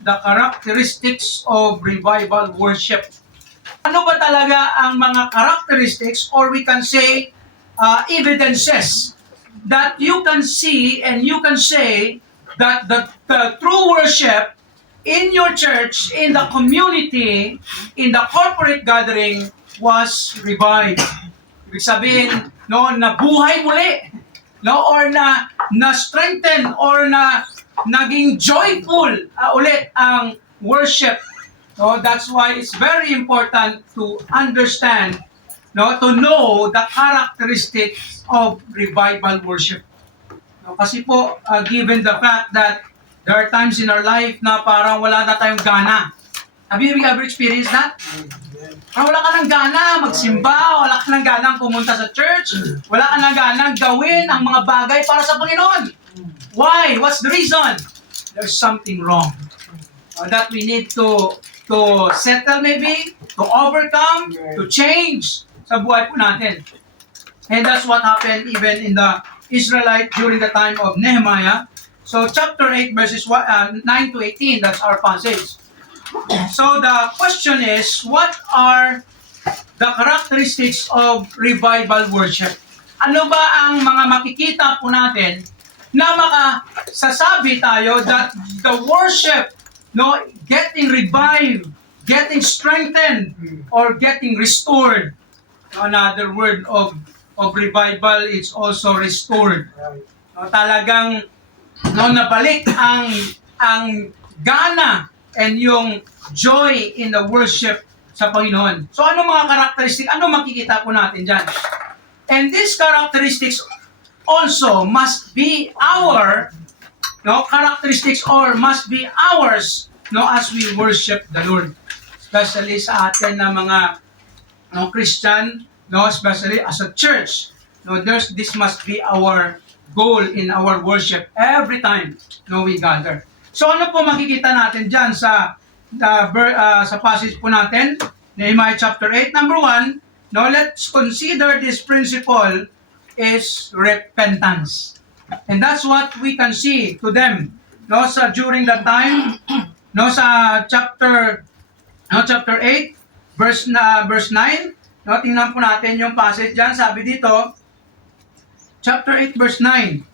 the characteristics of revival worship. Ano ba talaga ang mga characteristics, or we can say evidences that you can see and you can say that the true worship in your church, in the community, in the corporate gathering was revived. Ibig sabihin, no, nabuhay muli, no, or na strengthen, or naging joyful ulit ang worship. No, that's why it's very important to understand, no, to know the characteristics of revival worship. No, kasi po, given the fact that there are times in our life na parang wala na tayong gana. Have you ever experienced that? Parang wala ka ng gana magsimba, wala ka ng ganang pumunta sa church, wala ka ng ganang gawin ang mga bagay para sa Panginoon. Why? What's the reason? There's something wrong that we need to settle, maybe, to overcome, to change sa buhay po natin. And that's what happened even in the Israelite during the time of Nehemiah. So chapter 8 verses 9 to 18, that's our passage. So the question is, what are the characteristics of revival worship? Ano ba ang mga makikita po natin na makasasabi tayo that the worship, no, getting revived, getting strengthened, or getting restored? Another word of revival is also restored. No, talagang nabalik ang gana and yung joy in the worship sa Panginoon. So ano mga characteristic? Ano makikita po natin dyan? And these characteristics also must be our characteristics, or must be ours as we worship the Lord. Especially sa atin na mga Christian, especially as a church. This must be our goal in our worship every time we gather. So ano po makikita natin dyan sa passage po natin, Nehemiah chapter 8, number 1, let's consider this principle is repentance. And that's what we can see to them during the time sa chapter 8 verse 9. Tingnan po natin yung passage diyan. Sabi dito, chapter 8 verse 9.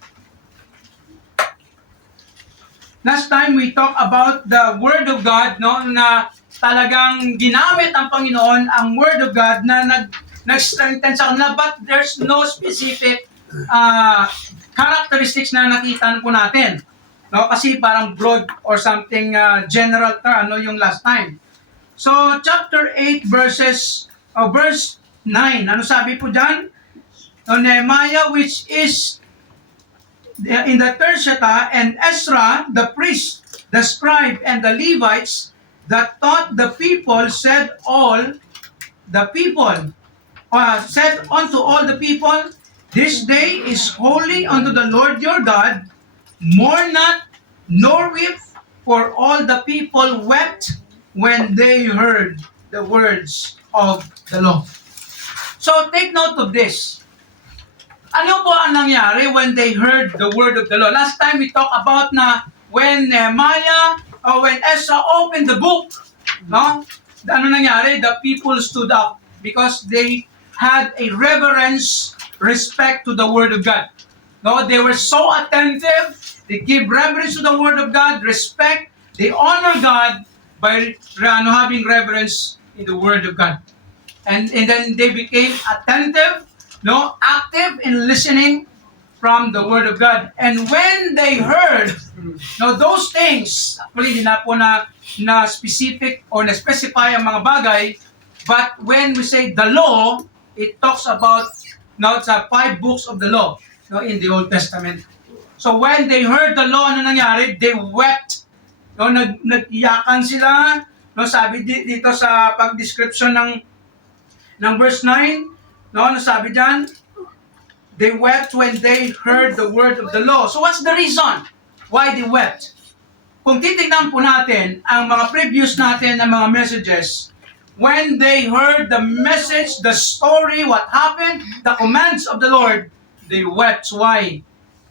Last time we talked about the Word of God, na talagang ginamit ang Panginoon ang Word of God na nag-strengthen sa kanila, but there's no specific characteristics na nakita po natin. Kasi parang broad or something general term yung last time. So chapter 8 verse 9, ano sabi po diyan? Nehemiah, which is in the third sheta, and Ezra, the priest, the scribe, and the Levites that taught the people, said unto all the people, this day is holy unto the Lord your God. Mourn not, nor weep, for all the people wept when they heard the words of the law. So take note of this. Ano po ang nangyari when they heard the word of the law? Last time we talked about na when Nehemiah or when Ezra opened the book, ano nangyari? The people stood up because they had a reverence, respect to the word of God. They were so attentive. They give reverence to the word of God, respect. They honor God by having reverence in the word of God. And then they became attentive, active in listening from the Word of God. And when they heard those things, actually hindi na po na specific or na specify ang mga bagay, but when we say the law, it talks about sa 5 books of the law in the Old Testament. So when they heard the law, ano nangyari? They wept. Nag-iyakan sila. Sabi dito sa pag-description ng verse 9, sabi dyan, they wept when they heard the word of the law. So what's the reason why they wept? Kung titignan po natin ang mga previous natin na mga messages, when they heard the message, the story, what happened, the commands of the Lord, they wept. Why?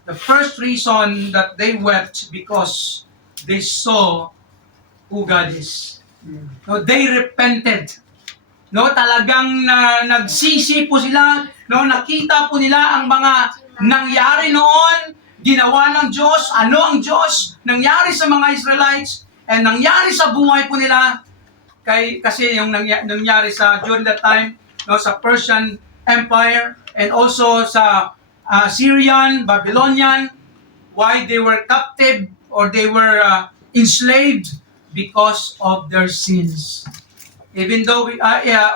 The first reason that they wept because they saw who God is. No, they repented. No, talagang nagsisi po sila, no, nakita po nila ang mga nangyari noon, ginawa ng Diyos, ano ang Diyos, nangyari sa mga Israelites, and nangyari sa buhay po nila, kasi yung nangyari during that time, no, sa Persian Empire, and also sa Syrian, Babylonian, why they were captive, or they were enslaved, because of their sins. Even though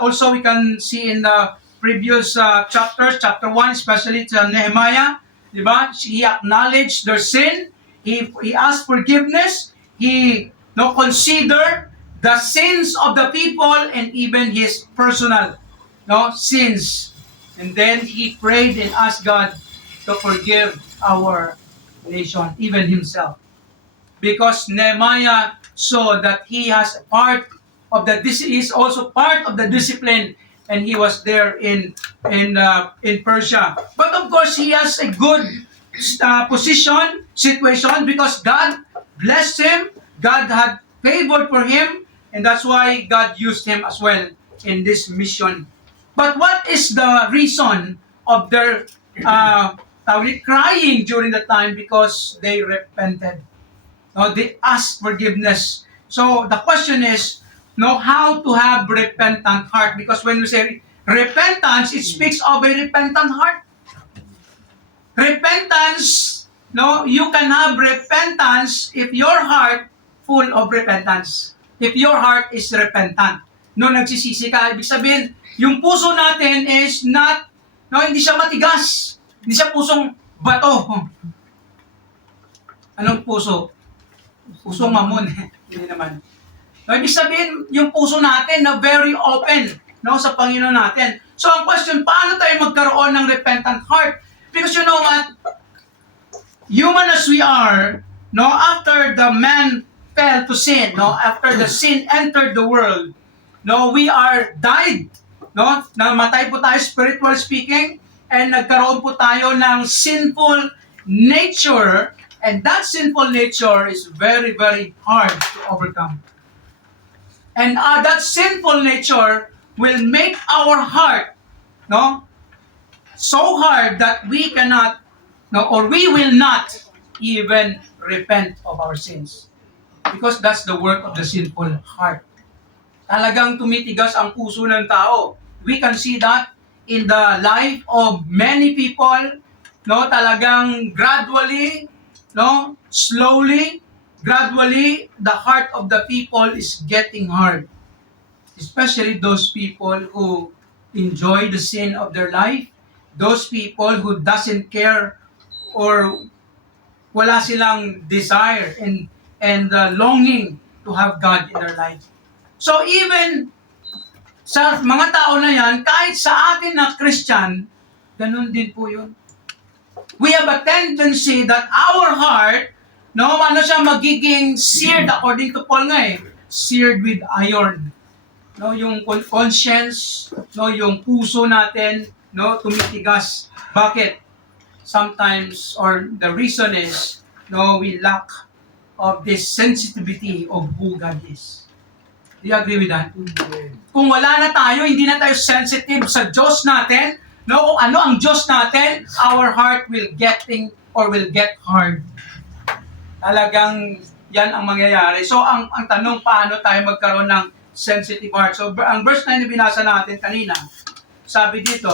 also we can see in the previous chapters, chapter 1, especially to Nehemiah, di ba? He acknowledged their sin. He asked forgiveness. He considered the sins of the people and even his personal sins. And then he prayed and asked God to forgive our nation, even himself. Because Nehemiah saw that he has part of is also part of the discipline, and he was there in Persia. But of course, he has a good situation, because God blessed him, God had favored for him, and that's why God used him as well in this mission. But what is the reason of their crying during the time? Because they repented. They ask forgiveness. So the question is, how to have repentant heart? Because when we say repentance, it speaks of a repentant heart. Repentance, you can have repentance if your heart full of repentance. If your heart is repentant. Nagsisisi ka, ibig sabihin, yung puso natin is not, hindi siya matigas. Hindi siya pusong bato. Anong puso? Pusong mamon. Hindi naman. Ibig sabihin, yung puso natin na very open sa Panginoon natin. So ang question, paano tayo magkaroon ng repentant heart? Because you know what? Human as we are, after the man fell to sin, after the sin entered the world, we are died. Namatay po tayo spiritual speaking, and nagkaroon po tayo ng sinful nature. And that sinful nature is very, very hard to overcome. And that sinful nature will make our heart, so hard that we cannot, or we will not even repent of our sins. Because that's the work of the sinful heart. Talagang tumitigas ang puso ng tao. We can see that in the life of many people, talagang gradually, slowly, gradually, the heart of the people is getting hard. Especially those people who enjoy the sin of their life, those people who doesn't care, or wala silang desire and longing to have God in their life. So even sa mga tao na yan, kahit sa atin na Christian, ganun din po yun. We have a tendency that our heart, siya magiging seared, according to Paul nga seared with iron. Yung conscience, yung puso natin, tumitigas. Bakit? Sometimes, or the reason is, we lack of this sensitivity of who God is. Do you agree with that? Kung wala na tayo, hindi na tayo sensitive sa Diyos natin, kung ano ang Diyos natin, our heart will get hard. Talagang yan ang mangyayari. So, ang tanong, paano tayo magkaroon ng sensitive heart? So, ang verse 9 na binasa natin kanina, sabi dito,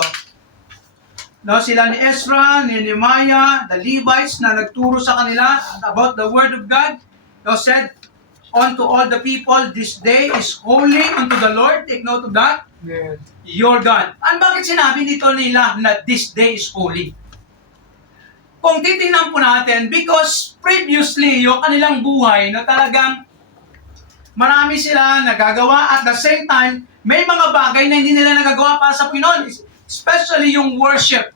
sila ni Ezra, ni Nehemiah, the Levites na nagturo sa kanila about the Word of God, said, unto all the people, this day is holy unto the Lord. Take note of that. Yes. Your God. Bakit sinabi dito nila na this day is holy? Kung titingnan po natin, because previously, yung kanilang buhay na talagang marami sila nagagawa, at the same time, may mga bagay na hindi nila nagagawa para sa Panginoon. Especially yung worship,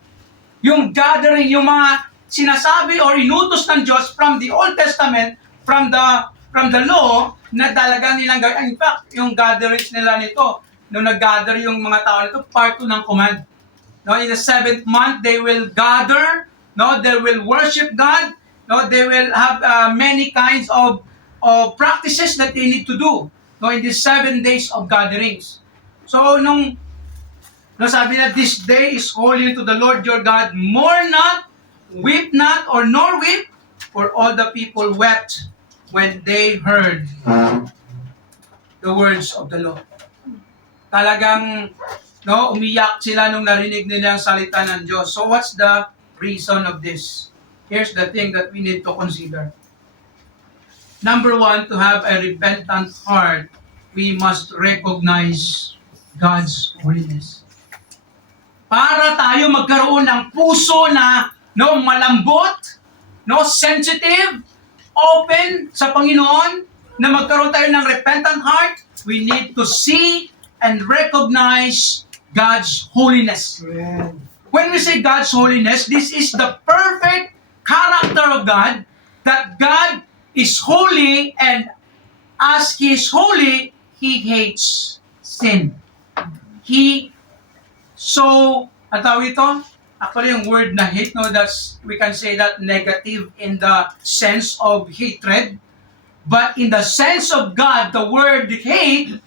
yung gathering, yung mga sinasabi or inutos ng Diyos from the Old Testament, from the law, na talagang nilang gawin. In fact, yung gatherings nila nito, nung nag-gather yung mga tao nito, part 2 ng command. In the 7th month, they will gather, they will worship God, they will have many kinds of of practices that they need to do in these 7 days of gatherings. So, sabi na, this day is holy to the Lord your God, mourn not, weep not, or nor weep, for all the people wept when they heard the words of the Lord. Talagang umiyak sila nung narinig nila ang salita ng Diyos. So what's the reason of this? Here's the thing that we need to consider. Number one, to have a repentant heart, we must recognize God's holiness. Para tayo magkaroon ng puso na malambot, sensitive, open sa Panginoon, na magkaroon tayo ng repentant heart, we need to see and recognize God's holiness. Amen. When we say God's holiness, this is the perfect character of God, that God is holy, and as He is holy, He hates sin. Ang tawag ito? Actually, yung word na hate, we can say that negative in the sense of hatred. But in the sense of God, the word hate,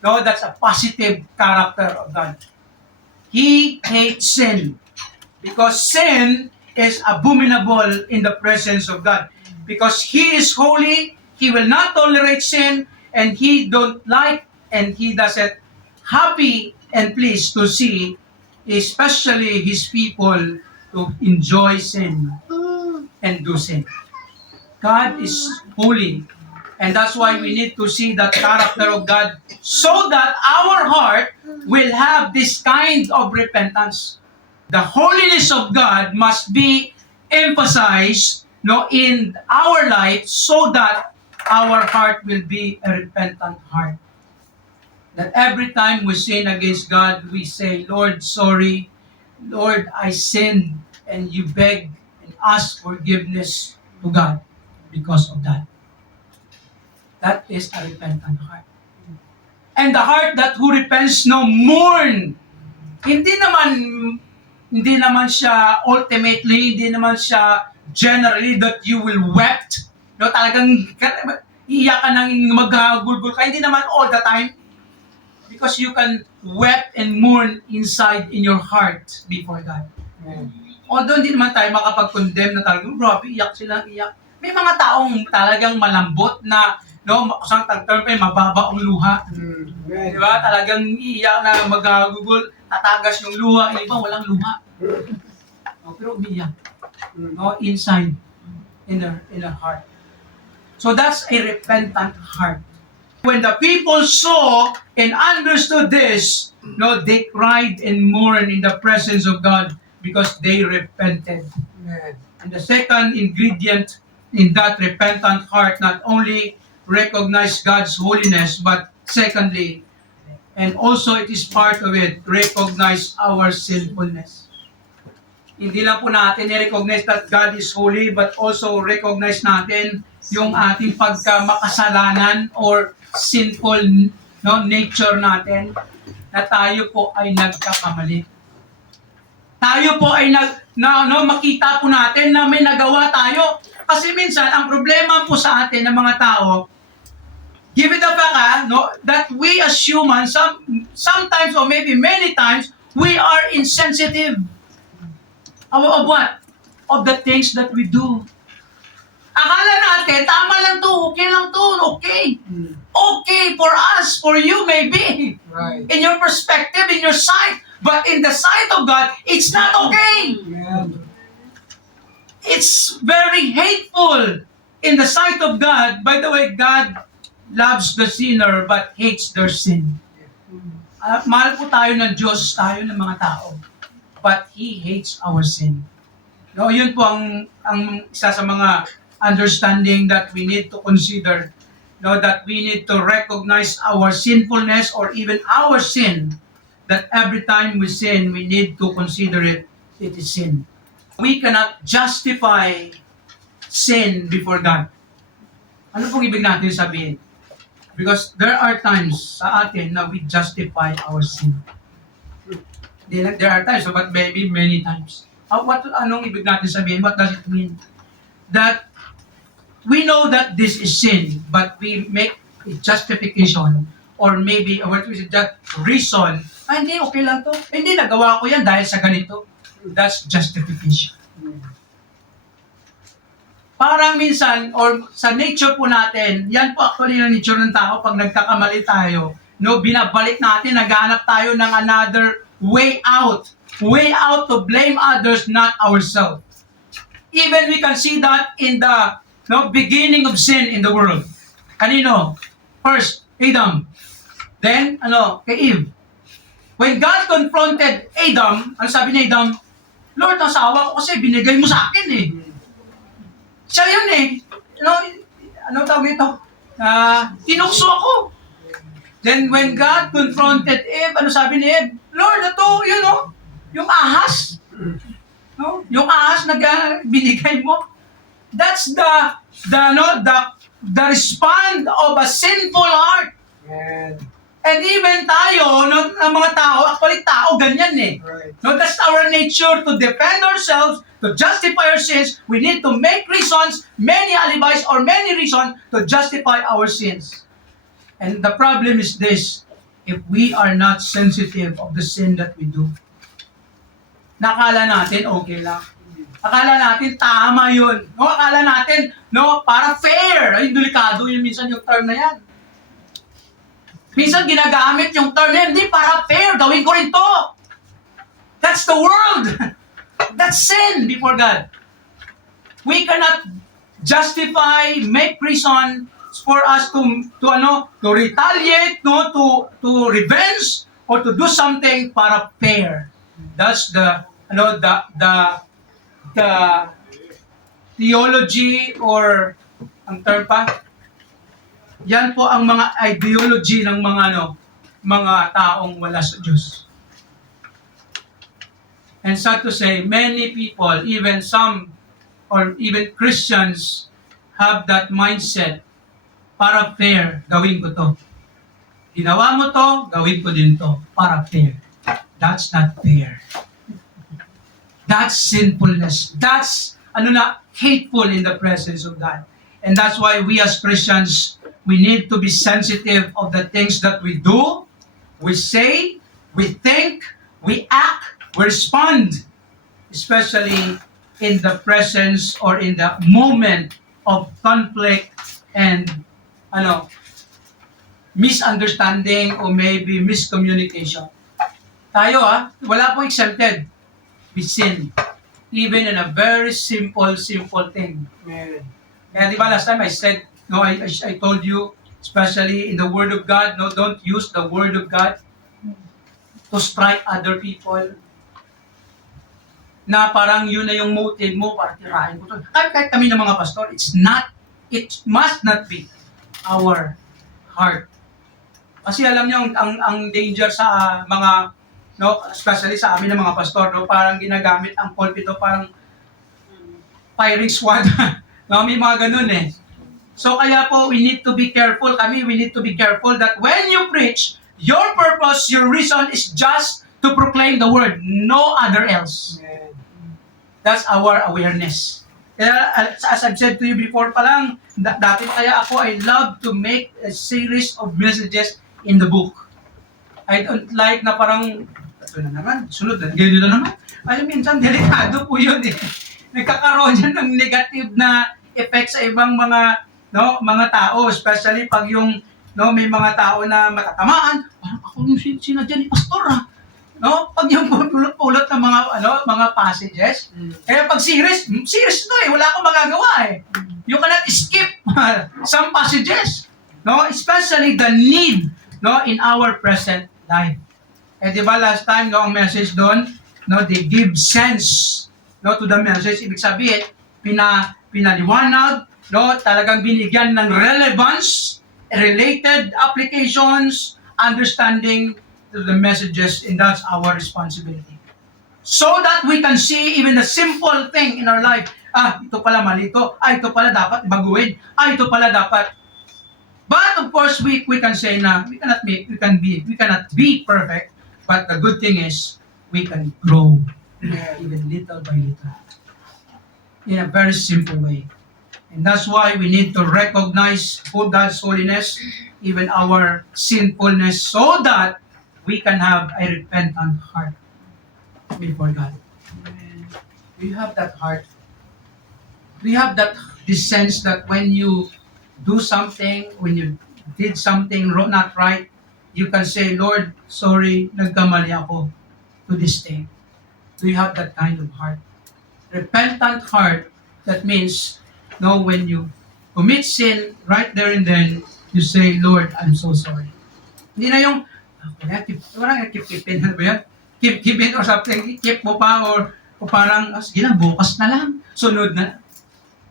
that's a positive character of God. He hates sin. Because sin is abominable in the presence of God. Because He is holy, He will not tolerate sin, and He don't like, and He doesn't happy and pleased to see, especially His people, to enjoy sin and do sin. God is holy. And that's why we need to see that character of God, so that our heart will have this kind of repentance. The holiness of God must be emphasized in our life, so that our heart will be a repentant heart. That every time we sin against God, we say, Lord, sorry. Lord, I sinned. And you beg and ask forgiveness to God because of that. That is a repentant heart. And the heart that who repents mourn. Hindi naman siya ultimately, hindi naman siya generally that you will wept. Talagang iiyak ka nang maghagulgul ka. Hindi naman all the time. Because you can weep and mourn inside in your heart before God. Although hindi naman tayo makapag-condemn na talagang, grabe, iyak sila, iyak. May mga taong talagang malambot na kusang tag-term pa mababa ang luha. Di ba? Talagang iiyak na magagugol, tatagas yung luha, iba walang luha. Pero umiyak. Inside, in their heart. So that's a repentant heart. When the people saw and understood this, they cried and mourned in the presence of God because they repented. And the second ingredient in that repentant heart, not only recognize God's holiness, but secondly, and also it is part of it, recognize our sinfulness. Hindi lang po natin i-recognize that God is holy, but also recognize natin yung ating pagkamakasalanan or sinful nature natin, na tayo po ay nagkakamali. Tayo po ay makita po natin na may nagawa tayo. Kasi minsan, ang problema po sa atin ng mga tao, given the fact that we as humans, sometimes or maybe many times, we are insensitive of what? Of the things that we do. Akala natin, tama lang to, okay lang to, okay. Okay for us, for you maybe. Right. In your perspective, in your sight. But in the sight of God, it's not okay. Yeah. It's very hateful in the sight of God. By the way, God loves the sinner but hates their sin. Mahal po tayo ng Diyos, tayo ng mga tao. But He hates our sin. Yun po ang isa sa mga understanding that we need to consider. That we need to recognize our sinfulness or even our sin. That every time we sin, we need to consider it is sin. We cannot justify sin before God. Ano pong ibig natin sabihin? Because there are times sa atin na we justify our sin. There are times, but maybe many times. Anong ibig natin sabihin? What does it mean? That we know that this is sin, but we make a justification or maybe what we say, that reason, hindi, okay lang to. Hindi, nagawa ko yan dahil sa ganito. That's justification. Parang minsan, or sa nature po natin, yan po actually yung nature ng tao pag nagkakamali tayo, no, binabalik natin, naghanap tayo ng another way out to blame others, not ourselves. Even we can see that in the beginning of sin in the world. Kanino? First, Adam. Then, kay Eve. When God confronted Adam, ano sabi ni Adam? Lord, nasawa ko kasi binigay mo sa akin eh. Siya yun eh. Ano tawag ito? Tinukso ako. Then when God confronted Eve, ano sabi ni Eve? Lord, ito, yung ahas. No? Yung ahas na binigay mo. That's the response of a sinful heart. Yeah. And even tayo, ang mga tao, actually tao, ganyan eh. Right. No, that's our nature to defend ourselves, to justify our sins. We need to make reasons, many alibis or many reasons to justify our sins. And the problem is this, if we are not sensitive of the sin that we do, nakala natin okay lang. Akala natin tama yun. No, akala natin, para fair. Ay, delikado yun minsan yung term na yan. Minsan ginagamit yung term na hindi para fair, gawin ko rin to. That's the world. That's sin before God. We cannot justify, make reason for us to retaliate, to revenge, or to do something para fair. That's the theology or ang term pa. Yan po ang mga ideology ng mga taong wala sa Diyos. And sad to say, many people, even some, or even Christians, have that mindset, para fair, gawin ko to. Ginawa mo to, gawin ko din to, para fair. That's not fair. That's sinfulness. That's, hateful in the presence of God. And that's why we as Christians, we need to be sensitive of the things that we do, we say, we think, we act, we respond, especially in the presence or in the moment of conflict and misunderstanding or maybe miscommunication. Tayo wala po exempted. We sin. Even in a very simple thing. Kaya di ba last time I said, I told you, especially in the Word of God, don't use the Word of God to strike other people. Na parang yun na yung motive mo para tirahin ko to. Kahit kami ng mga pastor, it must not be our heart. Kasi alam niyo, ang danger sa mga, especially sa amin ng mga pastor, parang ginagamit ang pulpito, parang firing squad. May mga ganun eh. So kaya po, we need to be careful. We need to be careful that when you preach, your purpose, your reason is just to proclaim the word, no other else. That's our awareness. Kaya, as I've said to you before pa lang, dati kaya ako, I love to make a series of messages in the book. I don't like na parang, ito na naman, sunod na, ganyan na naman. Alam, minsan, delikado po yun eh. Nagkakaroon yan ng negative na effect sa ibang mga tao, especially pag yung may mga tao na matatamaan, parang ako yung sinadya ni pastor pag yung pulot ng mga passages, kaya pag serious to wala akong magagawa eh. You cannot skip some passages, especially the need in our present life. Eh di ba last time ang message doon, they give sense to the message. Ibig sabihin, pinaliwanag, talagang binigyan ng relevance, related applications, understanding to the messages, and that's our responsibility. So that we can see even a simple thing in our life. Ito pala mali ito. Ito pala dapat baguhin. Ito pala dapat. But of course, we can say na we cannot be perfect. But the good thing is we can grow even little by little in a very simple way. And that's why we need to recognize God's holiness, even our sinfulness, so that we can have a repentant heart before God. Do you have that heart? Do you have that this sense that when you do something, when you did something not right, you can say, Lord, sorry, nagkamali ako to this thing. Do you have that kind of heart? Repentant heart, that means, no, when you commit sin, right there and then, you say, Lord, I'm so sorry. Hindi na yung, parang keep-keepin, ano ba yan? Keep-keepin or something, keep mo pa, or parang, sige lang, bukas na lang, sunod na.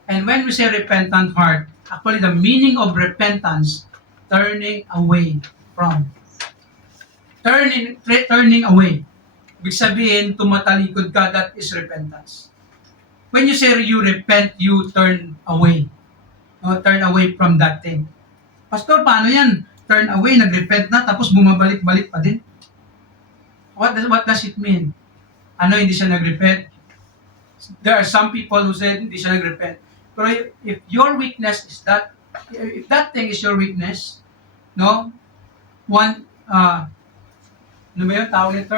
And when we say repentant heart, actually the meaning of repentance, turning away from. Turning away. Ibig sabihin, tumatalikod ka, that is repentance. When you say you repent, you turn away. No, turn away from that thing. Pastor, paano yan? Turn away, nag-repent na, tapos bumabalik-balik pa din. What does it mean? Ano, hindi siya nag-repent? There are some people who say hindi siya nag-repent. Pero if your weakness is that, if that thing is your weakness, no? Ano ba yun? Tawag nito?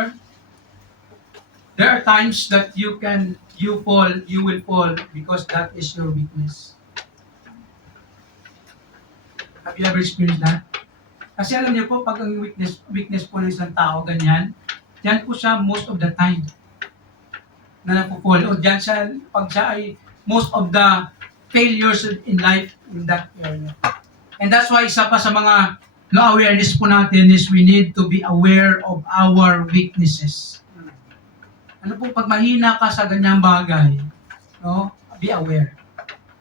There are times that you will fall because that is your weakness. Have you ever experienced that? Kasi alam niyo po, pag ang weakness po ng isang tao, ganyan, diyan po siya most of the time na napupol. O diyan siya, pag siya ay most of the failures in life in that area. And that's why isa pa sa mga awareness po natin is we need to be aware of our weaknesses. Ano po, pag mahina ka sa ganyang bagay, no, be aware.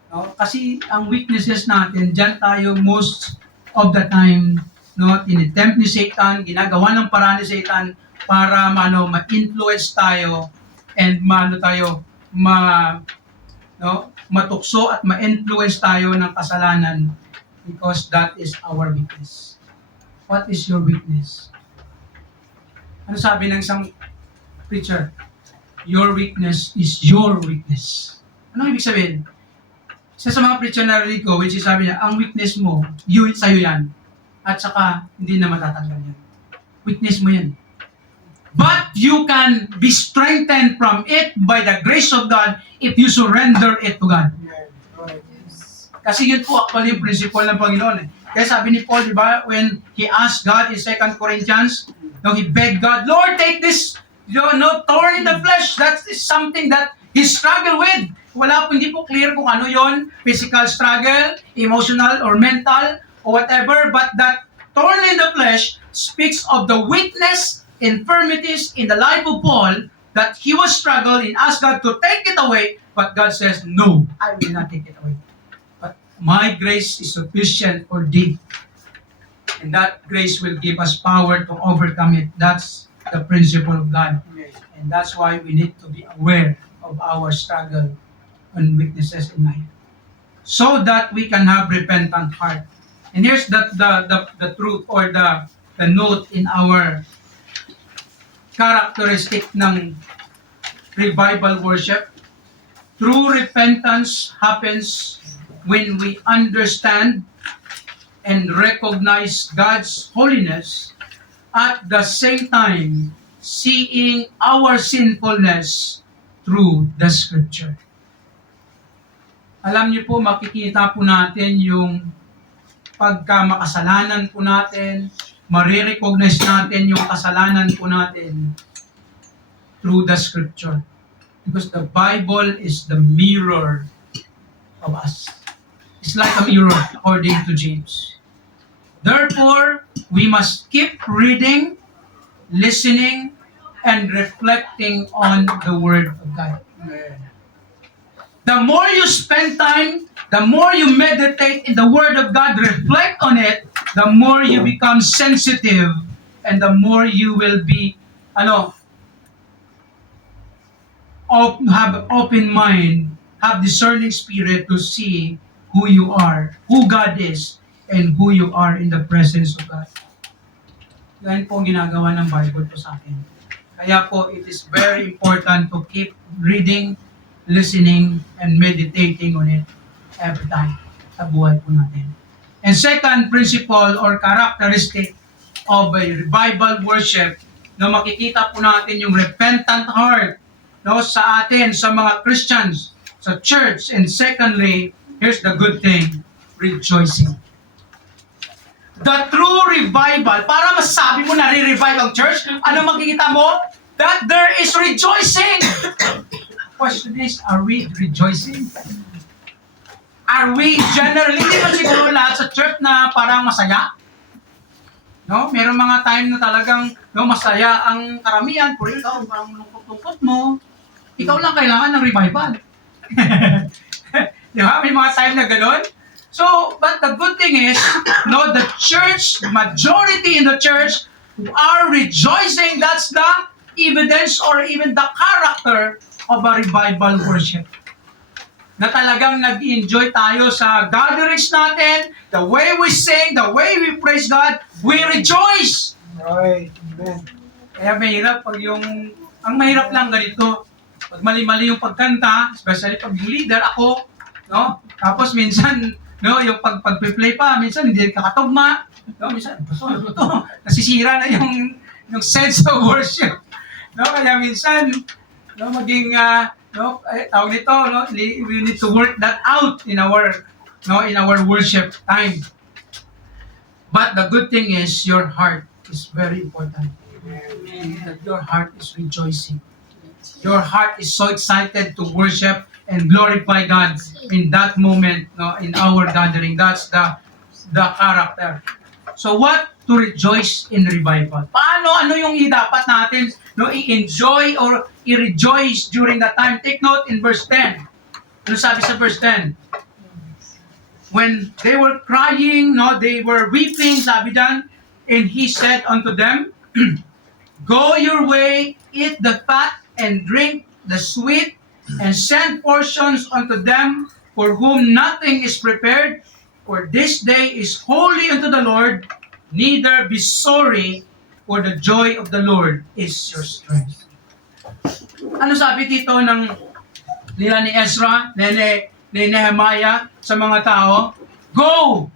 No? Kasi ang weaknesses natin, dyan tayo most of the time, no, tinitempt ni Satan, ginagawa ng paraan ni Satan para ma-influence tayo and matukso at ma-influence tayo ng kasalanan because that is our weakness. What is your weakness? Ano sabi ng isang preacher? Your weakness is your weakness. Ano ibig sabihin? Isa sa mga preacher na narinig ko, which is sabi niya, ang weakness mo, sa'yo yan. At saka, hindi na matatanggal yan. Weakness mo yan. But you can be strengthened from it by the grace of God if you surrender it to God. Kasi yun po actually yung principle ng Panginoon. Kaya sabi ni Paul, di ba, when he asked God in 2 Corinthians, he begged God, Lord, take this thorn in the flesh. That is something that he struggled with. Hindi po clear kung ano yon, physical struggle, emotional or mental, or whatever, but that thorn in the flesh speaks of the weakness, infirmities in the life of Paul, that he was struggling and asked God to take it away, but God says, no, I will not take it away. But my grace is sufficient for thee. And that grace will give us power to overcome it. That's the principle of God. And that's why we need to be aware of our struggle and weaknesses in life, so that we can have repentant heart. And here's the truth or the note in our characteristic ng revival worship. True repentance happens when we understand and recognize God's holiness, at the same time seeing our sinfulness through the Scripture. Alam niyo po, makikita po natin yung pagka makasalanan po natin, marirecognize natin yung kasalanan po natin through the Scripture. Because the Bible is the mirror of us. It's like a mirror, according to James. Therefore, we must keep reading, listening, and reflecting on the Word of God. The more you spend time, the more you meditate in the Word of God, reflect on it, the more you become sensitive, and the more you will be, have open mind, have discerning spirit to see who you are, who God is, and who you are in the presence of God. Yan po ang ginagawa ng Bible po sa akin. Kaya po, it is very important to keep reading, listening, and meditating on it. every time sa buhay po natin. And second principle or characteristic of a revival worship, no, makikita po natin yung repentant heart, no, sa atin, sa mga Christians, sa church. And secondly, here's the good thing, rejoicing. The true revival, para masasabi mo na re-revive ang church, ano makikita mo? That there is rejoicing. Question is, are we rejoicing? Are we generally, hindi ba siguro lahat sa church na parang masaya? No? Meron mga time na talagang no, masaya ang karamihan, pero ikaw parang lungkot-lungkot mo. Ikaw lang kailangan ng revival. Di ba? May mga time na gano'n. So, but the good thing is, no, the church, majority in the church are rejoicing. That's the evidence or even the character of a revival worship. Na talagang nag-enjoy tayo sa gatherings natin, the way we sing, the way we praise God, we rejoice. Right. Amen. Kaya mahirap pag ang mahirap lang ganito, pag mali-mali yung pagkanta, especially pag yung leader, ako, no? Tapos minsan, no, yung pag-play pa, minsan hindi kakatugma, no? Minsan, ano to? Nasisira na yung sense of worship. No? Kaya minsan, no, maging, no, tawag nito, no, we need to work that out in our worship time. But the good thing is your heart is very important. That your heart is rejoicing. Your heart is so excited to worship and glorify God in that moment, no, in our gathering. That's the character. So what to rejoice in revival? Ano yung dapat natin no i-enjoy or i-rejoice during that time? Take note in verse 10. Ano sabi sa verse 10? When they were crying, no, they were weeping, sabi dyan, and he said unto them, go your way, eat the fat, and drink the sweet, and send portions unto them for whom nothing is prepared, for this day is holy unto the Lord, neither be sorry, for the joy of the Lord is your strength. Ano sabi dito nila ni Ezra, ni Nehemiah sa mga tao? Go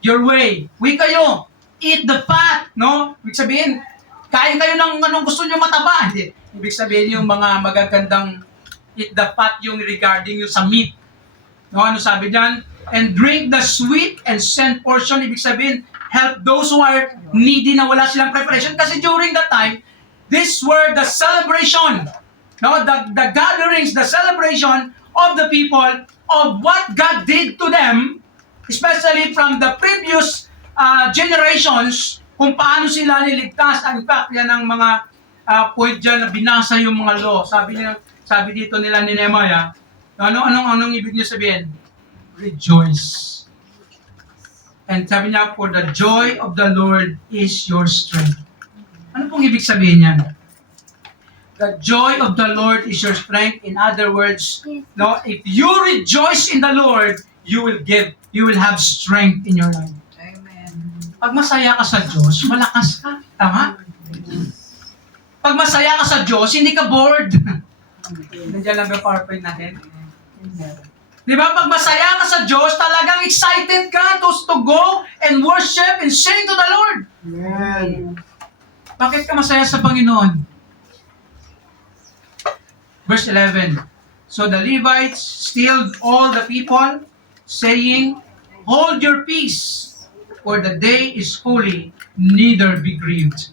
your way. Uwi kayo. Eat the fat. No? Ibig sabihin, kain kayo ng anong gusto nyo mataba. Hindi. Ibig sabihin yung mga magagandang eat the fat yung regarding yung sa meat. No? Ano sabi dyan? And drink the sweet and send portion. Ibig sabihin, help those who are needy na wala silang preparation. Kasi during that time, these were the celebration. No, the gatherings, the celebration of the people of what God did to them, especially from the previous generations, kung paano sila niligtas. In fact, yan ang mga point dyan na binasa yung mga law. Sabi dito nila ni Nehemiah, anong ibig niya sabihin? Rejoice. And sabi niya, for the joy of the Lord is your strength. Ano pong ibig sabihin niyan? The joy of the Lord is your strength. In other words, no, if you rejoice in the Lord, you will have strength in your life. Amen. Pag masaya ka sa Diyos, malakas ka. Tama? Pag masaya ka sa Diyos, hindi ka bored. Nandiyan lang yung PowerPoint natin. Di ba? Pag masaya ka sa Diyos, talagang excited ka to go and worship and sing to the Lord. Amen. Bakit ka masaya sa Panginoon? Verse 11. So the Levites stilled all the people, saying, hold your peace, for the day is holy, neither be grieved.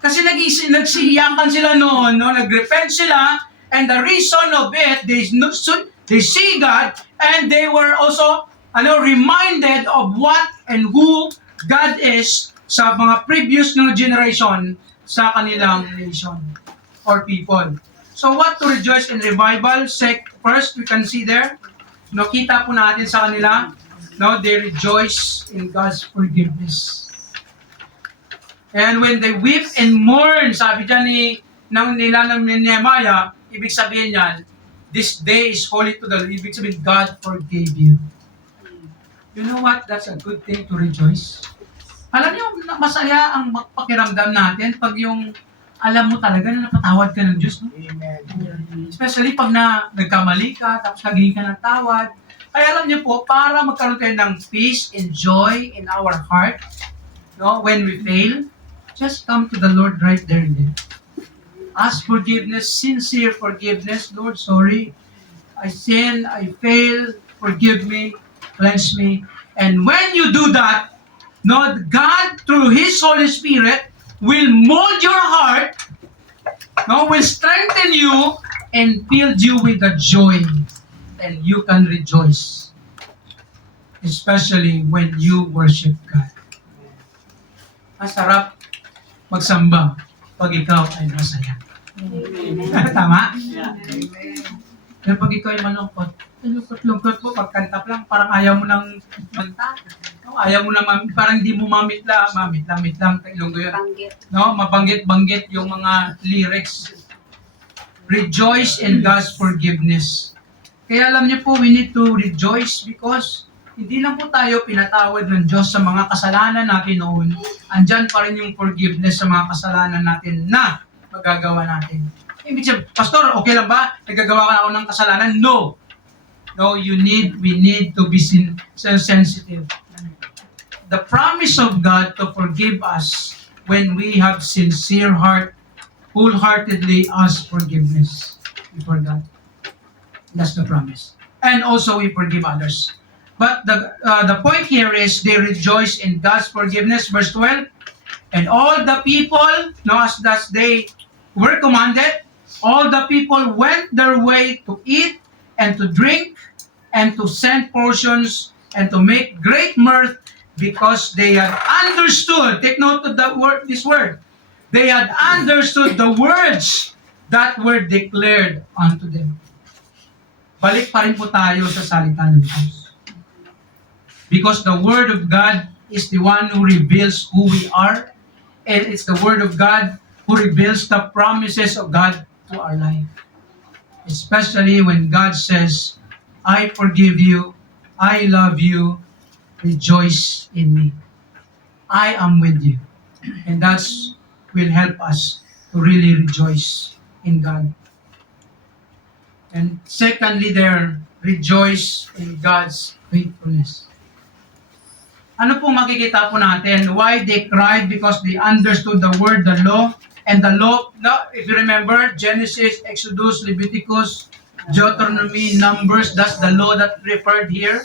Kasi nagsihiyakan sila noon, no? Nag-repent sila, and the reason of it, they see God, and they were also reminded of what and who God is sa mga previous generation sa kanilang nation or people. So what to rejoice in revival? First, we can see there, no, kita po natin sa kanila, no, they rejoice in God's forgiveness. And when they weep and mourn, sabi dyan nila ng Nehemiah, ibig sabihin yan, this day is holy to the Lord. Ibig sabihin, God forgave you. You know what? That's a good thing to rejoice. Alam niyo, masaya ang pakiramdam natin pag yung alam mo talaga na napatawad ka ng Diyos. No? Amen. Especially pag nagkamali ka, tapos naghingi ka ng tawad, Kaya alam niyo po, para magkaroon tayo ng peace and joy in our heart, no, when we fail, just come to the Lord right there and then. Ask forgiveness, sincere forgiveness. Lord, sorry. I sin, I fail, forgive me, cleanse me. And when you do that, no, God, through His Holy Spirit, will mold your heart, no, will strengthen you, and fill you with the joy. And you can rejoice. Especially when you worship God. Masarap magsamba pag ikaw ay masaya. Tama? Pero pag ikaw ay malungkot, lungkot po, pagkanta lang, parang ayaw mo nang manta. No? Ayaw mo nang, parang hindi mo mamit lang, Ilonggo yun. No? Mabanggit-banggit yung mga lyrics. Rejoice in God's forgiveness. Kaya alam niyo po, we need to rejoice because hindi lang po tayo pinatawad ng Diyos sa mga kasalanan natin noon. Andyan pa rin yung forgiveness sa mga kasalanan natin na magagawa natin. Ibig sabihin, Pastor, okay lang ba? Nagagawa ka na ako ng kasalanan? No. No, we need to be sensitive. The promise of God to forgive us when we have sincere heart, wholeheartedly ask forgiveness before God. That's the promise. And also we forgive others. But the point here is they rejoice in God's forgiveness. Verse 12, and all the people, as they were commanded, all the people went their way to eat and to drink and to send portions and to make great mirth because they had understood, take note of this word, they had understood the words that were declared unto them. Balik pa rin po tayo sa salita ng Diyos. Because the Word of God is the one who reveals who we are, and it's the Word of God who reveals the promises of God to our life. Especially when God says, I forgive you, I love you, rejoice in me. I am with you. And that's will help us to really rejoice in God. And secondly there, rejoice in God's faithfulness. Ano po makikita po natin? Why they cried? Because they understood the word, the law, and the law, if you remember, Genesis, Exodus, Leviticus, Deuteronomy, Numbers, that's the law that referred here.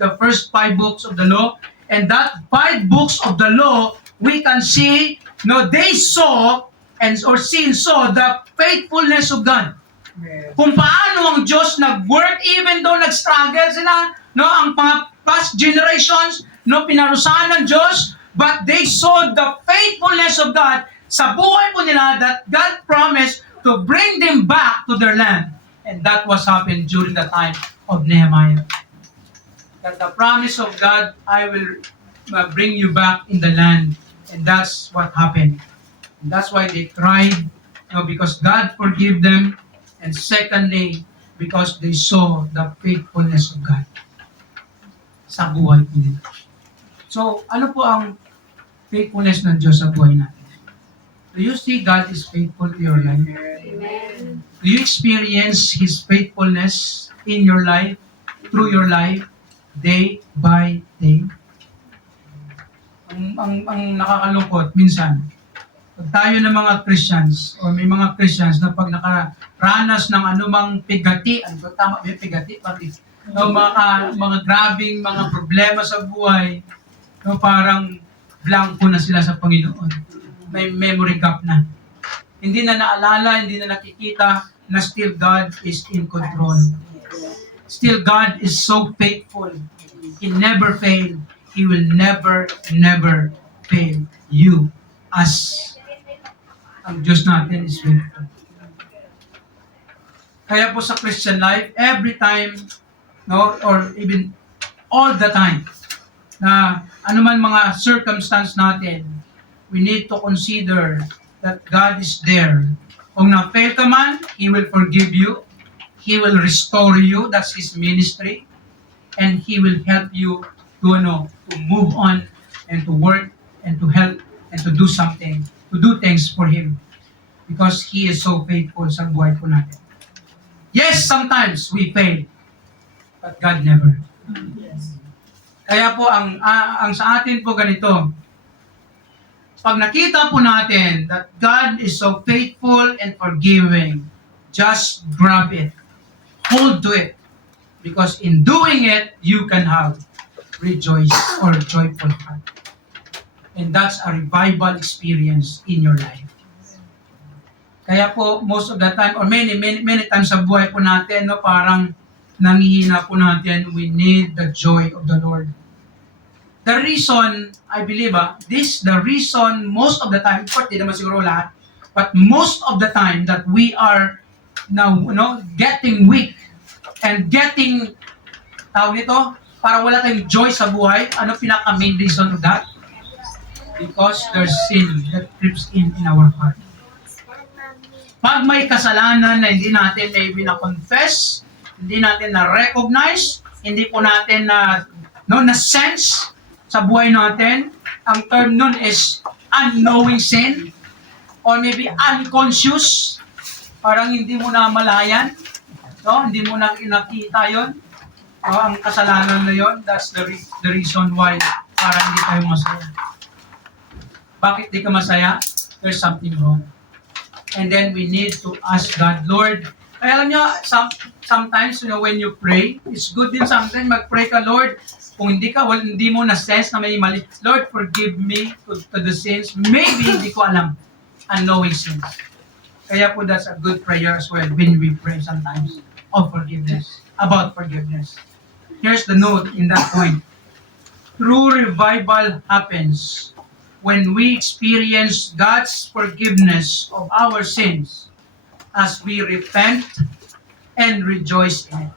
The first 5 books of the law. And that 5 books of the law, we can see, they saw, or saw the faithfulness of God. Kung paano ang Diyos nag-work even though nag-struggle sila, ang mga past generations, pinarusahan ng Diyos, but they saw the faithfulness of God sa buhay po nila that God promised to bring them back to their land. And that was happened during the time of Nehemiah. That the promise of God, I will bring you back in the land. And that's what happened. And that's why they cried, because God forgave them. And secondly, because they saw the faithfulness of God sa buhay po nila. So, ano po ang faithfulness ng Diyos sa buhay natin? Do you see God is faithful to your life? Amen. Do you experience His faithfulness in your life, through your life, day by day? Ang nakakalungkot, minsan, pag tayo ng mga Christians, o may mga Christians na pag nakaranas ng anumang pigati, ano ba tama ba yung pigati? Mga grabing mga problema sa buhay, parang blanco na sila sa Panginoon. May memory gap na. Hindi na naalala, hindi na nakikita na still God is in control. Still God is so faithful. He never failed. He will never fail you as ang Diyos natin is faithful. Kaya po sa Christian life, every time, or even all the time, na anuman mga circumstance natin, we need to consider that God is there. Kung na-fail ka man, He will forgive you. He will restore you. That's His ministry. And He will help you to move on and to work and to help and to do something, to do things for Him. Because He is so faithful sa buhay po natin. Yes, sometimes we fail. but God never. Yes. Kaya po ang sa atin po ganito. Pag nakita po natin that God is so faithful and forgiving, just grab it. Hold to it. Because in doing it, you can have rejoice or joyful heart. And that's a revival experience in your life. Kaya po, most of the time, or many times sa buhay po natin, no, parang nangihina po natin, we need the joy of the Lord. The reason, I believe, the reason most of the time, of course, di naman siguro lahat, but most of the time that we are now, getting weak and getting, tawag nito, para wala tayong joy sa buhay, ano pinaka-main reason of that? Because there's sin that creeps in our heart. Pag may kasalanan na hindi natin maybe na-confess, hindi natin na-recognize, hindi po natin na-sense sa buhay natin, ang term nun is unknowing sin or maybe unconscious, parang hindi mo na malayan, no? Hindi mo na nakita yon. Ang kasalanan na yon, that's the reason why para hindi tayo masaya. Bakit di ka masaya? There's something wrong. And then we need to ask God, Lord, kaya alam nyo, sometimes, when you pray, it's good din sometimes mag-pray ka, Lord, kung hindi mo na-sense na may mali, Lord, forgive me to the sins. Maybe hindi ko alam, unknowing sins. Kaya po that's a good prayer as well when we pray sometimes of forgiveness, about forgiveness. Here's the note in that point. True revival happens when we experience God's forgiveness of our sins as we repent and rejoice in it.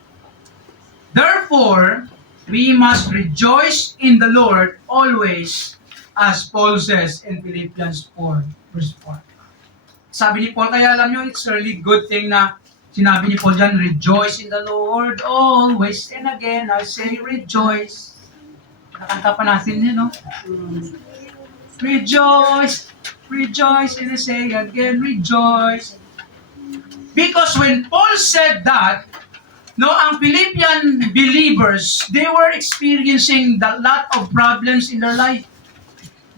Therefore, we must rejoice in the Lord always, as Paul says in Philippians 4, verse 4. Sabi ni Paul, kaya alam nyo, it's a really good thing na sinabi ni Paul dyan, rejoice in the Lord always. And again, I say rejoice. Nakanta pa natin yun, no? Rejoice, rejoice, and I say again, rejoice. Because when Paul said that, ang Philippian believers, they were experiencing a lot of problems in their life.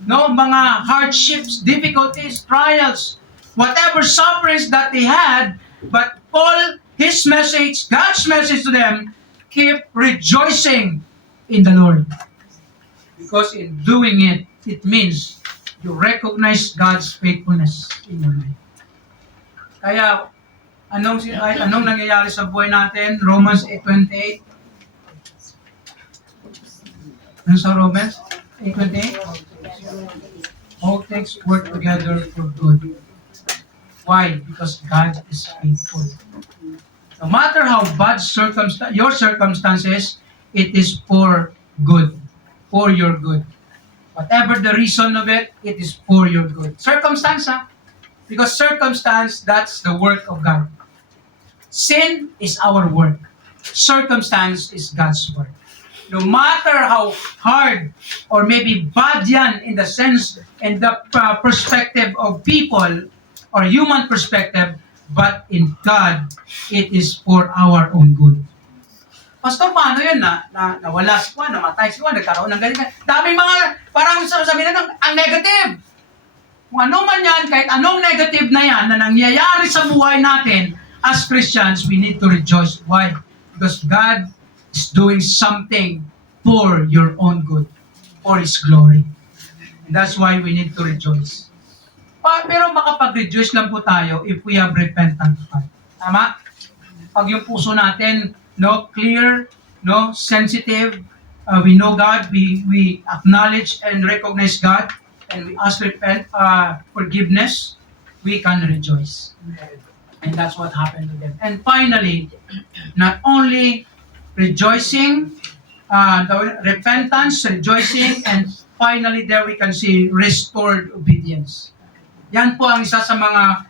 Mga hardships, difficulties, trials, whatever sufferings that they had, but Paul, his message, God's message to them, keep rejoicing in the Lord. Because in doing it, it means you recognize God's faithfulness in your life. Kaya, anong nangyayari sa buhay natin? Romans 8:28. Ano sa Romans 8:28? All things work together for good. Why? Because God is faithful. No matter how bad your circumstances, it is for good, for your good. Whatever the reason of it, it is for your good. Circumstance, because circumstance, that's the work of God. Sin is our work. Circumstance is God's work. No matter how hard or maybe bad yan in the sense and the perspective of people or human perspective, but in God, it is for our own good. Pastor, paano yun nawala si Juan, namatay si Juan, nagkaroon ng ganito. Daming mga, parang sabi na ang negative. Kung ano man yan, kahit anong negative na yan na nangyayari sa buhay natin, as Christians, we need to rejoice. Why? Because God is doing something for your own good, for His glory. And that's why we need to rejoice. Pero makapag-rejoice lang po tayo if we have repentant heart. Tama? Pag yung puso natin, clear, sensitive, we know God, we acknowledge and recognize God, and we ask forgiveness, we can rejoice. And that's what happened to them. And finally, not only rejoicing, repentance, rejoicing, and finally there we can see restored obedience. Yan po ang isa sa mga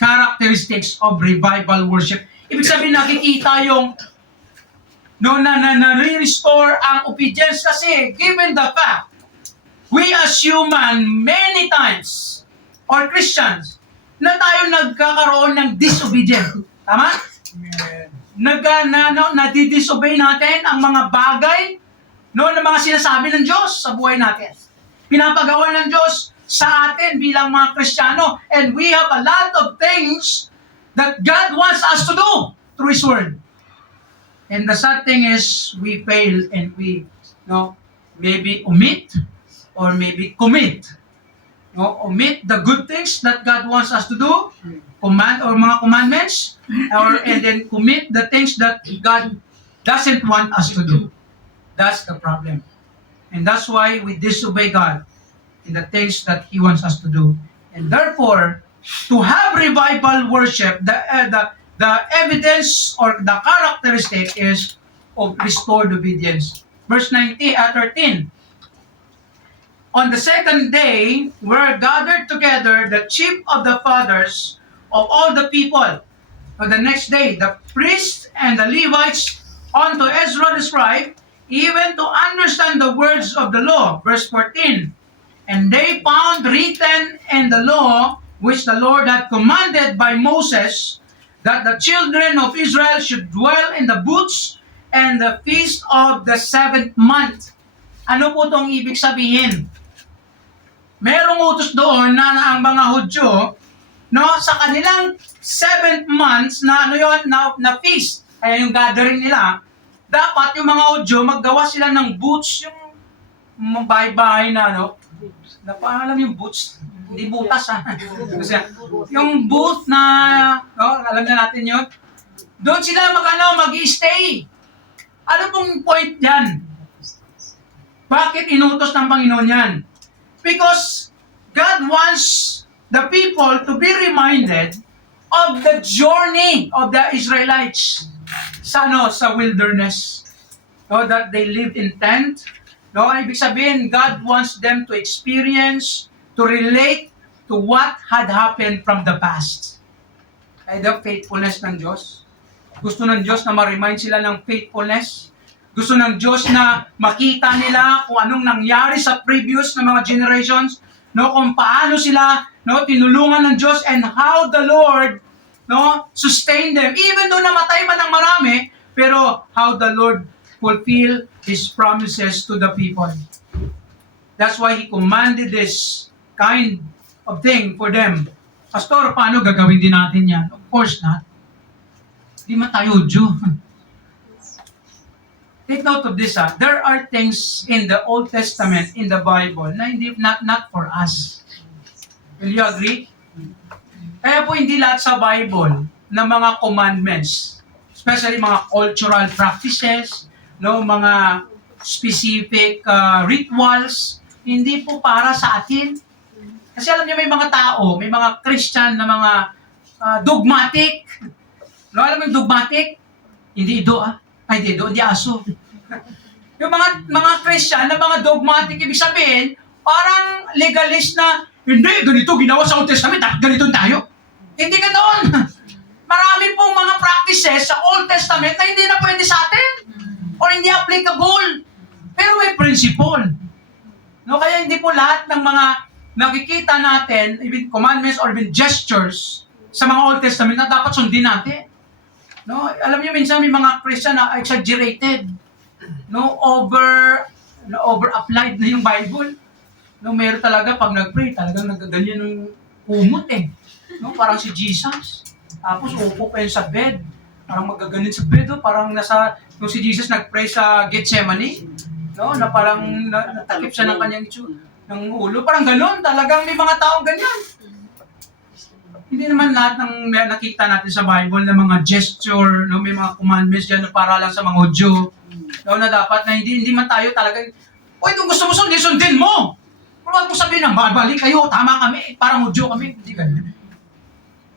characteristics of revival worship. Ibig sabihin, nakikita yung na-restore ang obedience kasi given the fact, we as human many times, or Christians, na tayo nagkakaroon ng disobedient. Tama? Amen. nadidisobey natin ang mga bagay, no, na mga sinasabi ng Diyos sa buhay natin. Pinapagawa ng Diyos sa atin bilang mga Kristiyano. And we have a lot of things that God wants us to do through His Word. And the sad thing is, we fail and we, maybe omit or maybe commit. Omit the good things that God wants us to do, mga commandments, and then commit the things that God doesn't want us to do. That's the problem. And that's why we disobey God in the things that He wants us to do. And therefore, to have revival worship, the evidence or the characteristic is of restored obedience. Verse 13. On the second day, were gathered together the chief of the fathers of all the people. On the next day, the priests and the Levites unto Ezra the scribe, even to understand the words of the law. Verse 14. And they found written in the law, which the Lord had commanded by Moses, that the children of Israel should dwell in the booths and the feast of the 7th month. Ano po itong ibig sabihin? Merong utos doon na ang mga Hudyo, sa kanilang 7th months na na feast, kaya yung gathering nila, dapat yung mga Hudyo maggawa sila ng booths, yung bahay-bahay na alam yung booths, hindi butas Kasi yung booth na, alam na natin yun, doon sila mag-i-stay. Ano pong point yan? Bakit inutos ng Panginoon yan? Because God wants the people to be reminded of the journey of the Israelites sa wilderness. That they lived in tent. Ibig sabihin, God wants them to experience, to relate to what had happened from the past. Ay, the faithfulness ng Diyos. Gusto ng Diyos na ma-remind sila ng faithfulness. Gusto ng Diyos na makita nila kung anong nangyari sa previous na mga generations, kung paano sila tinulungan ng Diyos and how the Lord sustained them. Even though namatay man ng marami, pero how the Lord fulfill His promises to the people. That's why He commanded this kind of thing for them. Pastor, paano gagawin din natin yan? Of course not. Di man tayo Jew. Take note of this. There are things in the Old Testament, in the Bible, na not for us. Will you agree? Kaya po hindi lahat sa Bible na mga commandments, especially mga cultural practices, mga specific rituals, hindi po para sa atin. Kasi alam niyo, may mga tao, may mga Christian na mga dogmatic. Alam mo yung dogmatic? Hindi hindi aso. Yung mga Christian na mga dogmatic, ibig sabihin, parang legalist na, hindi, ganito ginawa sa Old Testament, ganito tayo. Hindi ganoon. Marami pong mga practices sa Old Testament na hindi na pwede sa atin or hindi applicable. Pero may principle. Kaya hindi po lahat ng mga nakikita natin, even commandments or even gestures sa mga Old Testament na dapat sundin natin. Alam niyo, minsan may mga Christian na exaggerated. Over-applied na yung Bible. Meron talaga, pag nag-pray, talagang nagaganyan ng umot parang si Jesus. Tapos upo pa yun sa bed. Parang magaganin sa bed. Parang nung si Jesus nag-pray sa Gethsemane, na parang natakip siya ng kanyang ng ulo. Parang gano'n. Talagang may mga taong ganyan. Hindi naman lahat ng nakita natin sa Bible na mga gesture, may mga commandments dyan na para lang sa mga Hudyo. Na dapat na hindi man tayo talagang, kung gusto mo sundin mo. Kung wag mo sabihin na, babalik kayo, tama kami, parang Hudyo kami. Hindi ganyan.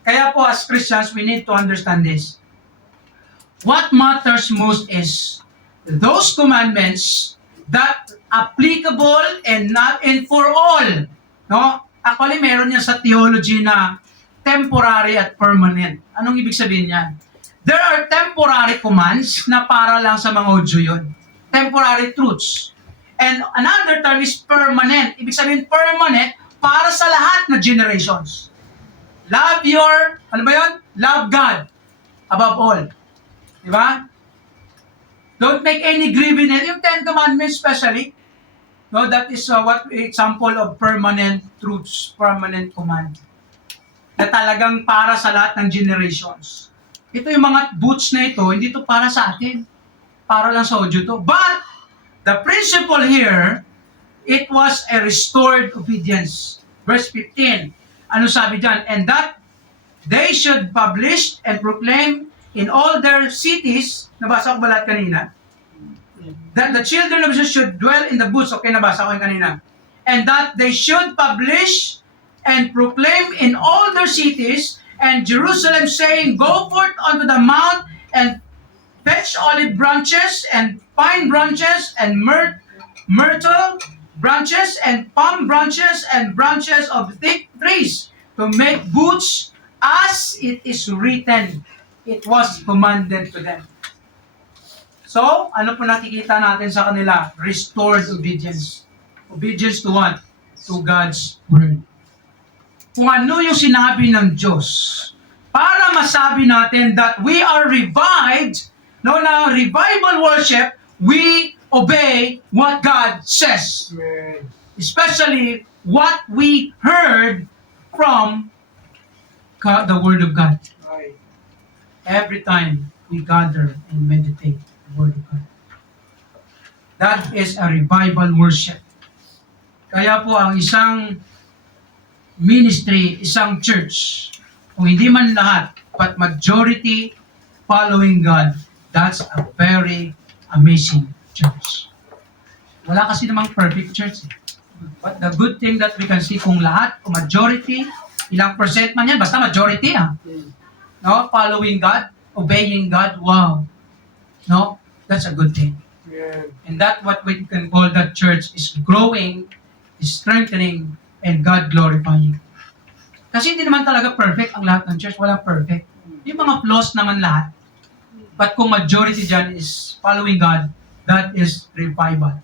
Kaya po as Christians, we need to understand this. What matters most is those commandments that applicable and not and for all. Actually, meron yan sa theology na temporary at permanent. Anong ibig sabihin yan? There are temporary commands na para lang sa mga Hudyo yun. Temporary truths. And another term is permanent. Ibig sabihin permanent para sa lahat na generations. Love God above all. Di ba? Don't make any grievance. Yung Ten Commandments especially, no, that is what example of permanent truths, permanent command. Na talagang para sa lahat ng generations. Ito yung mga boots na ito, hindi to para sa atin. Para lang sa audio to. But, the principle here, it was a restored obedience. Verse 15, ano sabi dyan? And that they should publish and proclaim in all their cities, nabasa ko ba lahat kanina? That the children of Israel should dwell in the booths. Okay, nabasa ko yung kanina. And that they should publish and proclaim in all their cities and Jerusalem, saying, Go forth unto the mount and fetch olive branches and pine branches and myrtle branches and palm branches and branches of thick trees to make booths as it is written. It was commanded to them. So, ano po nakikita natin sa kanila? Restored obedience. Obedience to what? To God's Word. Kung ano yung sinabi ng Diyos, para masabi natin that we are revived, no, na revival worship, we obey what God says. Amen. Especially what we heard from God, the Word of God. Right. Every time we gather and meditate the Word of God. That is a revival worship. Kaya po ang isang ministry, isang church, kung hindi man lahat, but majority following God, that's a very amazing church. Wala kasi namang perfect church. But the good thing that we can see, kung lahat, kung majority, ilang percent man yan, basta majority no, following God, obeying God, wow. No, that's a good thing. Amen. And that what we can call that church is growing, is strengthening, and God glorifying. Kasi hindi naman talaga perfect ang lahat ng church, walang perfect. Yung mga flaws naman lahat. But kung majority dyan is following God, that is revival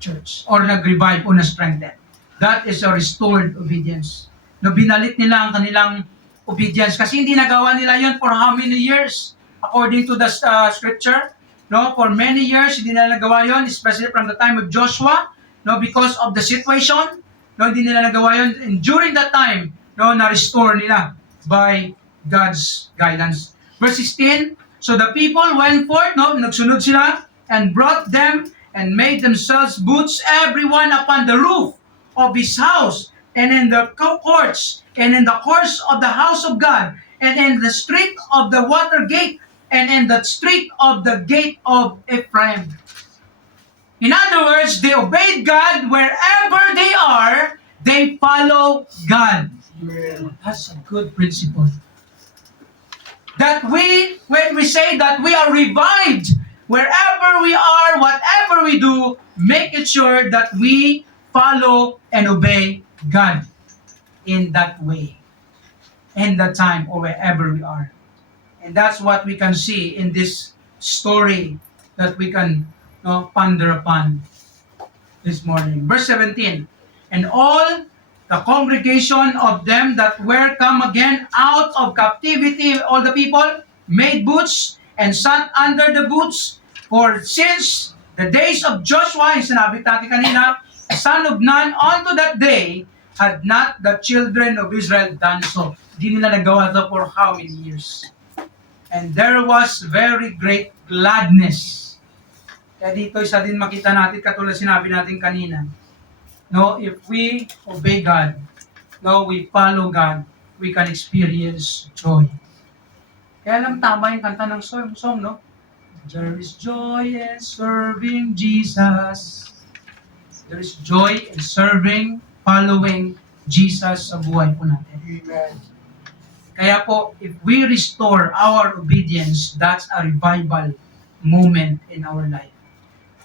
church. Or nag-revive o na-strengthen. That is a restored obedience. No, binalit nila ang kanilang obedience kasi hindi nagawa nila yun for how many years? According to the scripture, no, for many years hindi nila nagawa yun, especially from the time of Joshua, no, because of the situation, no, hindi nila nagawa yun. And during that time, no, na-restore nila by God's guidance. Verse 16, so the people went forth, no, nagsunod sila, and brought them and made themselves booths, everyone upon the roof of his house, and in the courts, and in the courts of the house of God, and in the street of the water gate, and in the street of the gate of Ephraim. In other words, they obeyed God wherever they are, they follow God. Amen. That's a good principle. That we, when we say that we are revived, wherever we are, whatever we do, make it sure that we follow and obey God in that way, in that time, or wherever we are. And that's what we can see in this story that we can ponder upon this morning. Verse 17, and all the congregation of them that were come again out of captivity, all the people made booths and sat under the booths, for since the days of Joshua, yung sinabi natin kanina, son of Nun, unto that day, had not the children of Israel done so. Hindi nila nagawa ito for how many years? And there was very great gladness. Kaya dito, isa din makita natin, katulad sinabi natin kanina, no, if we obey God, no, we follow God, we can experience joy. Kaya lang tama yung kanta ng song, no? There is joy in serving Jesus. There is joy in serving, following Jesus sa buhay po natin. Amen. Kaya po, if we restore our obedience, that's a revival moment in our life.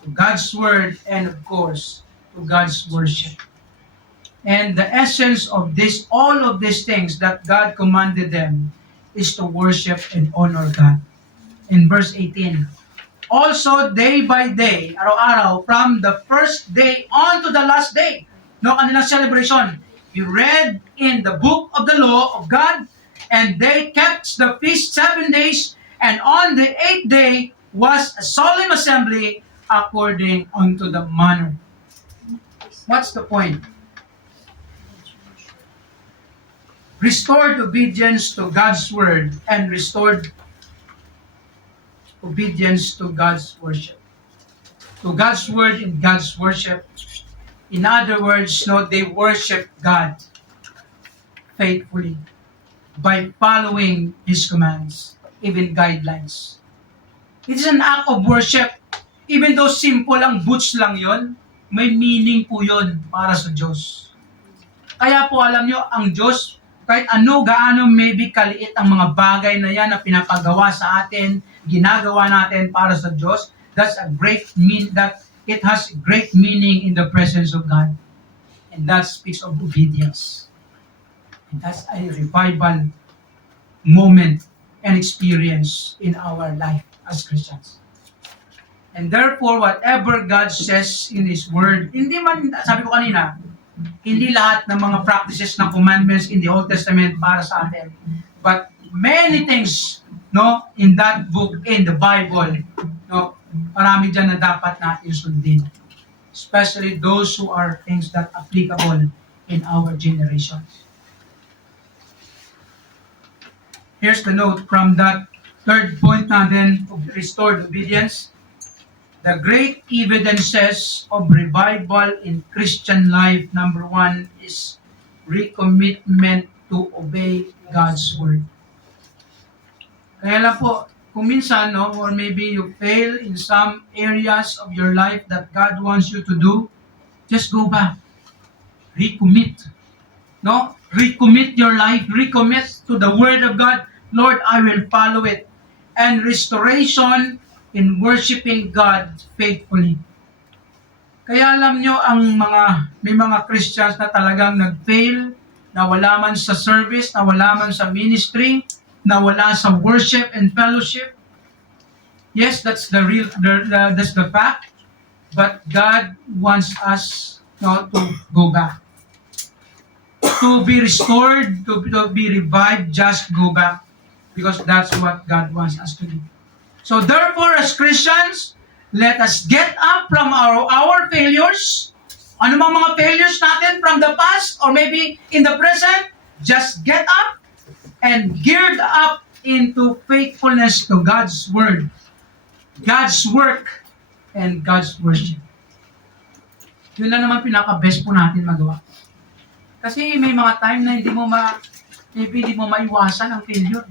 To God's Word and of course, to God's worship. And the essence of this, all of these things that God commanded them is to worship and honor God. In verse 18, also day by day, araw-araw, from the first day on to the last day, no, kanilang celebration, you read in the book of the law of God, and they kept the feast 7 days, And on the eighth day was a solemn assembly according unto the manner. What's the point? Restored obedience to God's word and restored obedience to God's worship. To God's word and God's worship. In other words, no, they worship God faithfully by following His commands, even guidelines. It is an act of worship. Even though simple ang boots lang yon, may meaning po yon para sa Diyos. Kaya po alam nyo, ang Diyos, kahit gaano maybe kaliit ang mga bagay na yan na pinapagawa sa atin, ginagawa natin para sa Diyos, that it has great meaning in the presence of God. And that speaks of obedience. And that's a revival moment and experience in our life as Christians. And therefore, whatever God says in His Word, hindi man, sabi ko kanina, hindi lahat ng mga practices ng commandments in the Old Testament para sa atin. But many things, no, in that book, in the Bible, no, marami dyan na dapat natin sundin. Especially those who are things that applicable in our generations. Here's the note from that third point natin of restored obedience. The great evidences of revival in Christian life, number one, is recommitment to obey God's word. Kaya lang po, kung minsan, no, or maybe you fail in some areas of your life that God wants you to do, just go back. Recommit. No? Recommit your life. Recommit to the word of God. Lord, I will follow it. And restoration in worshiping God faithfully. Kaya alam nyo, may mga Christians na talagang nag-fail, na wala man sa service, na wala man sa ministry, na wala sa worship and fellowship. Yes, that's that's the fact. But God wants us, no, to go back. To be restored, to be revived, just go back. Because that's what God wants us to do. So therefore, as Christians, let us get up from our failures. Ano mga failures natin from the past or maybe in the present, just get up and geared up into faithfulness to God's word, God's work, and God's worship. Yun lang naman pinaka-best po natin magawa. Kasi may mga time na hindi mo maiwasan ang failure.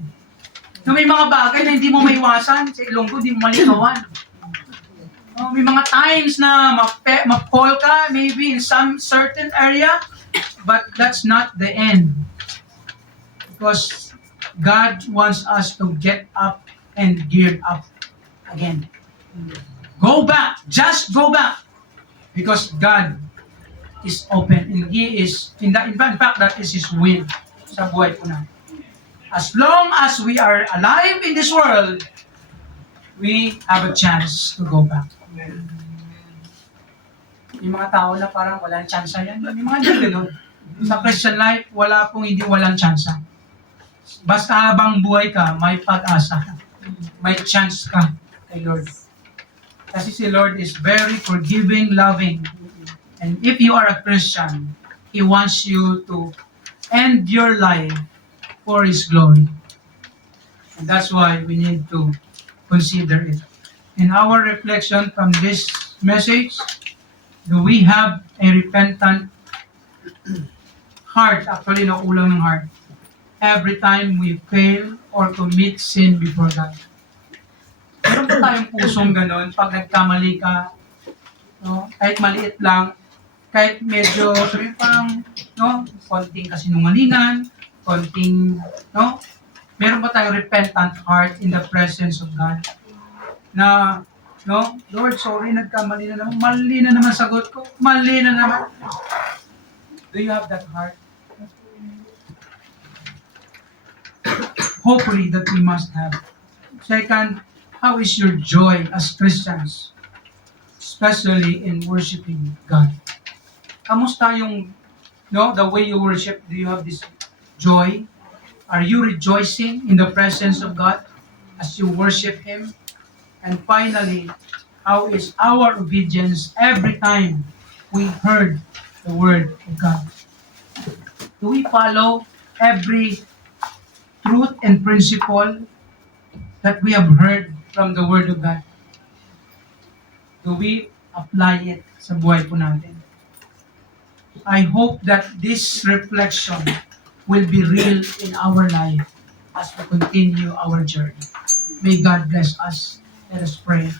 No, may mga bagay na hindi mo maiwasan. Sa Ilonggo, hindi mo malikawan. May mga times na ma-fall ka, maybe in some certain area, but that's not the end. Because God wants us to get up and gear up again. Go back. Just go back. Because God is open. And He is, in fact, that is His will sa buhay po natin. As long as we are alive in this world, we have a chance to go back. May mga tao na parang walang chance yan. May mga ganun. Sa Christian life, wala pong hindi walang chance. Basta habang buhay ka, may pag-asa. May chance ka kay Lord. Kasi si Lord is very forgiving, loving. And if you are a Christian, He wants you to end your life for His glory. And that's why we need to consider it. In our reflection from this message, do we have a repentant heart? Actually, no, kulang ng heart. Every time we fail or commit sin before God. Meron ba tayong pusong ganon pag nagkamali ka, no? Kahit maliit lang, kahit medyo, sabi parang, no, konting kasinungalingan, konting, no? Meron ba tayong repentant heart in the presence of God? Na, no? Lord, sorry, nagkamali na naman. Mali na naman sagot ko. Mali na naman. Do you have that heart? Hopefully that we must have. Second, how is your joy as Christians? Especially in worshiping God. Kamusta yung, no, the way you worship? Do you have this joy? Are you rejoicing in the presence of God? as you worship Him? And finally, how is our obedience every time we heard the Word of God? Do we follow every truth and principle that we have heard from the Word of God? Do we apply it sa buhay po natin? I hope that this reflection will be real in our life as we continue our journey. May God bless us. Let us pray.